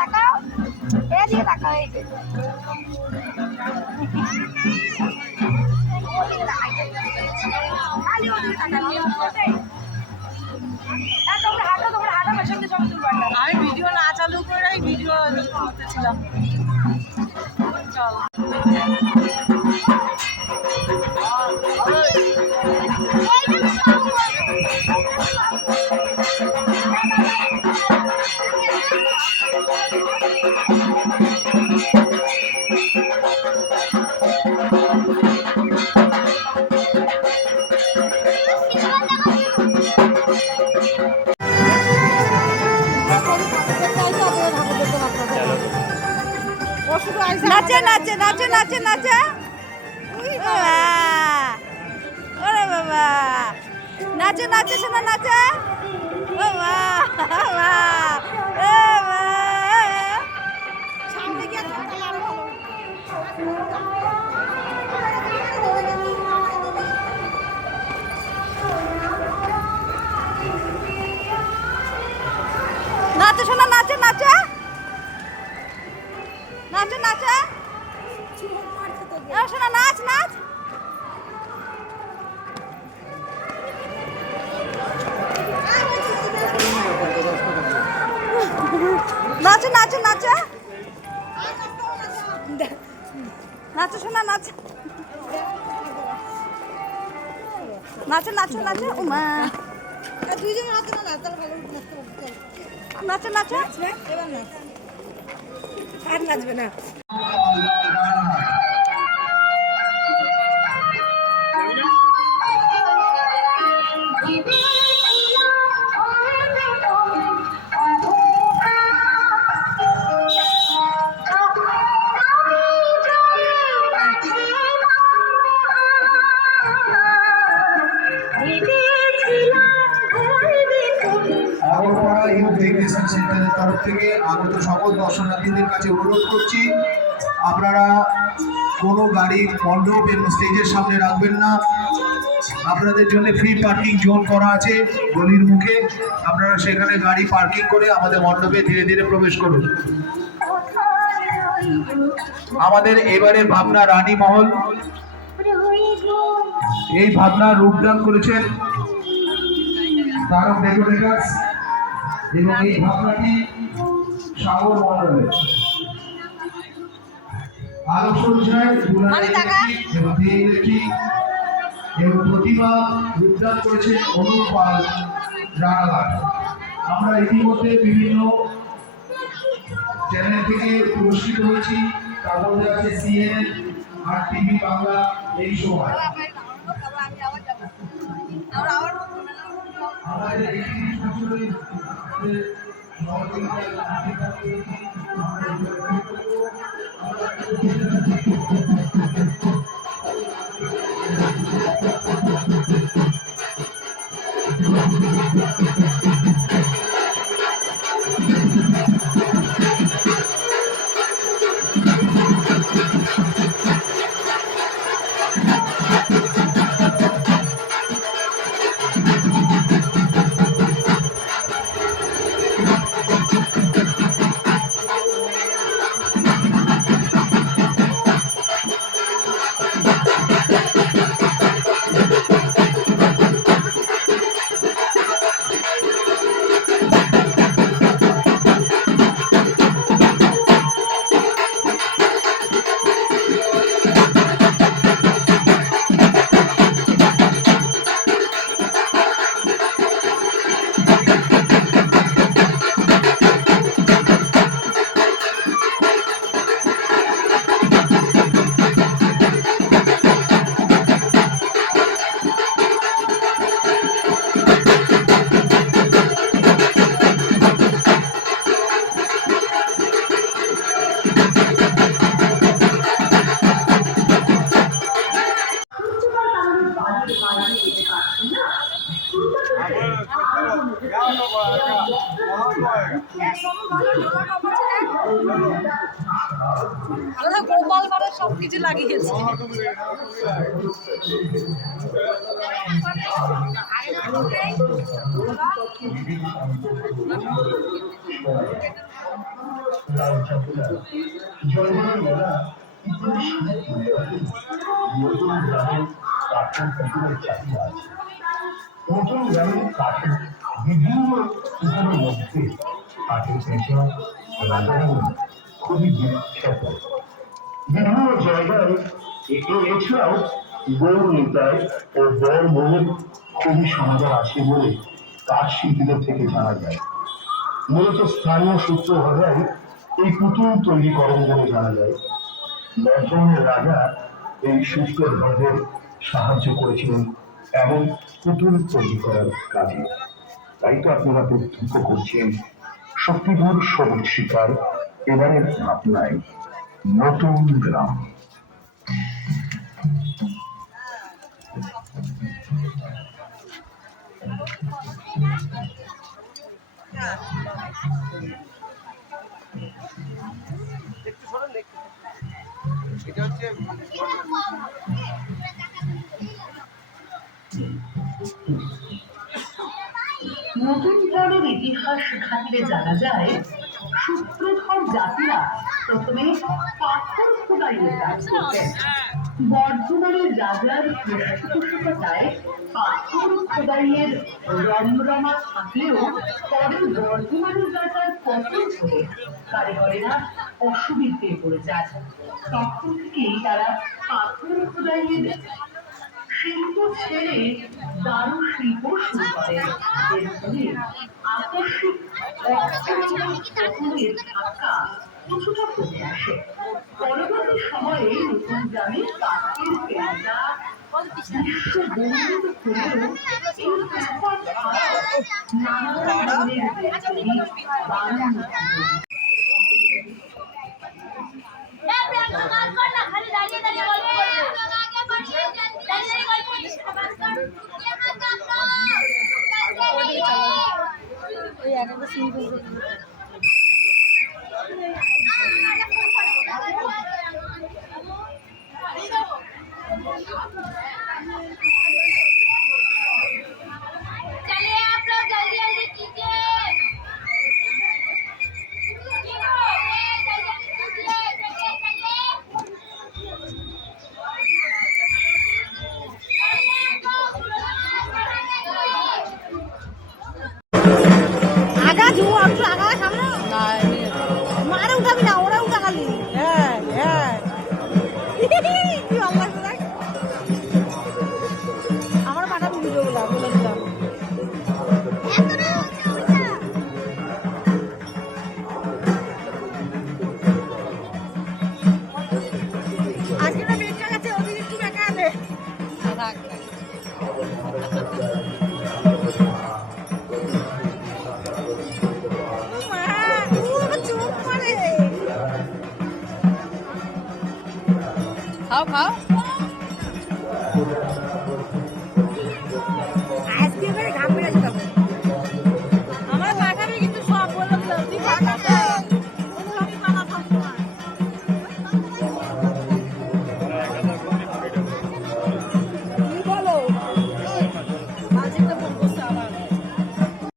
তাকাও, এদিকে তাকাও, এই খালি ওদিকে তাকাও। তোমরা হাঁটো পেছনে ছবি তুলবো। আমি ভিডিও না চালু করে ভিডিও করতেছিলাম। চল নাচে নাচে নাচে নাচে নাচে, ওরে বাবা নাচে নাচে শোনা নাচে, সামনে গিয়ে নাচে শোনা নাচে নাচে নাচে নাচে শোনা নাচ নাচ নাচে নাচে নাচে নাচে শোনা নাচ নাচে নাচে নাচে উমা দুইজন নাচে না নাচে নাচে এবার নাচ আর নাচবে না। সেন্টারের তরফ থেকে আগত সকল দর্শনার্থীদের কাছে অনুরোধ করছি, আপনারা কোনো গাড়ি মণ্ডপ এবং স্টেজের সামনে রাখবেন না। আপনাদের জন্য ফ্রি পার্কিং জোন করা আছে গলির মুখে, আপনারা সেখানে গাড়ি পার্কিং করে আমাদের মণ্ডপে ধীরে ধীরে প্রবেশ করুন। আমাদের এবারে ভাবনা রানী মহল, এই ভাবনা রূপদান করেছেন তারক ডেকোরেটার্স এবং এই ভাবনাটি সাগর মন্ডলের আলো সজ্জায় এবং প্রতিমা রূপদান করেছেন অনুপ পাল রানাঘাট। আমরা ইতিমধ্যে বিভিন্ন চ্যানেল থেকে পুরস্কৃত হয়েছি, তার মধ্যে আছে CNN আর টিভি বাংলা। এই সময় আমাদের গোপাল মানে সবকিছু লাগিয়েছে। রামচাঁদুলা জয়গড়ের মেলা ইতিহাস নতুন গ্রামের কাঠের পুকুরের চাহিদা আছে। নতুন গ্রামের কাঠের বিভিন্ন পুকুরের মধ্যে কাঠের পেঁচা রাজারানী খুবই বিখ্যাত। বিভিন্ন জায়গায় এছাড়াও গৌর নিতাই ও বর বউয়ের খুবই সমাদর আছে বলে কাঠ শিল্পীদের থেকে জানা যায়। মূলত স্থানীয় সূত্র ভাষায় এই পুতুল তৈরি করেন বলে জানা যায়। বর্ধমানের রাজা এই সুস্থ ধর্মের সাহায্য করেছিলেন এমন পুতুল তৈরি করার কাজে। তাই তো আপনারা প্রত্যক্ষ করছেন শক্তিধর সবুজ শিকার এবারের ভাবনায় নতুন গ্রাম। নতুন গ্রামের ইতিহাস ঘাঁটলে জানা যায় সূত্রধর জাতিরা প্রথমে পাথর খোদাইয়ের কাজ করতেন। বর্ধমানের রাজার পৃষ্ঠপোষকতায় পাথর খোদাইয়ের রমরমা থাকলেও পরে বর্ধমানের রাজার পতন হলে কারিগরেরা অসুবিধে পড়ে যায়। তখন থেকেই তারা পাথর খোদাইয়ের শিল্প ছেড়ে দারু শিল্প শুরু করে। এর ফলে আকস্মিক অর্থনৈতিক ধাক্কা কিছুটা কমে আসে। পরবর্তী সময়ে নতুন গ্রামে কাঠের পেঁচা বিশ্ববন্দিত হলেও এই পেঁচা ছাড়াও নানা ধরনের বানানো আমার পাঠাবো ভিডিওগুলো বলে দিলাম। আজকে না বেঁচে গেছে, ওদিকে একটু দেখা আছে। খাও খাও।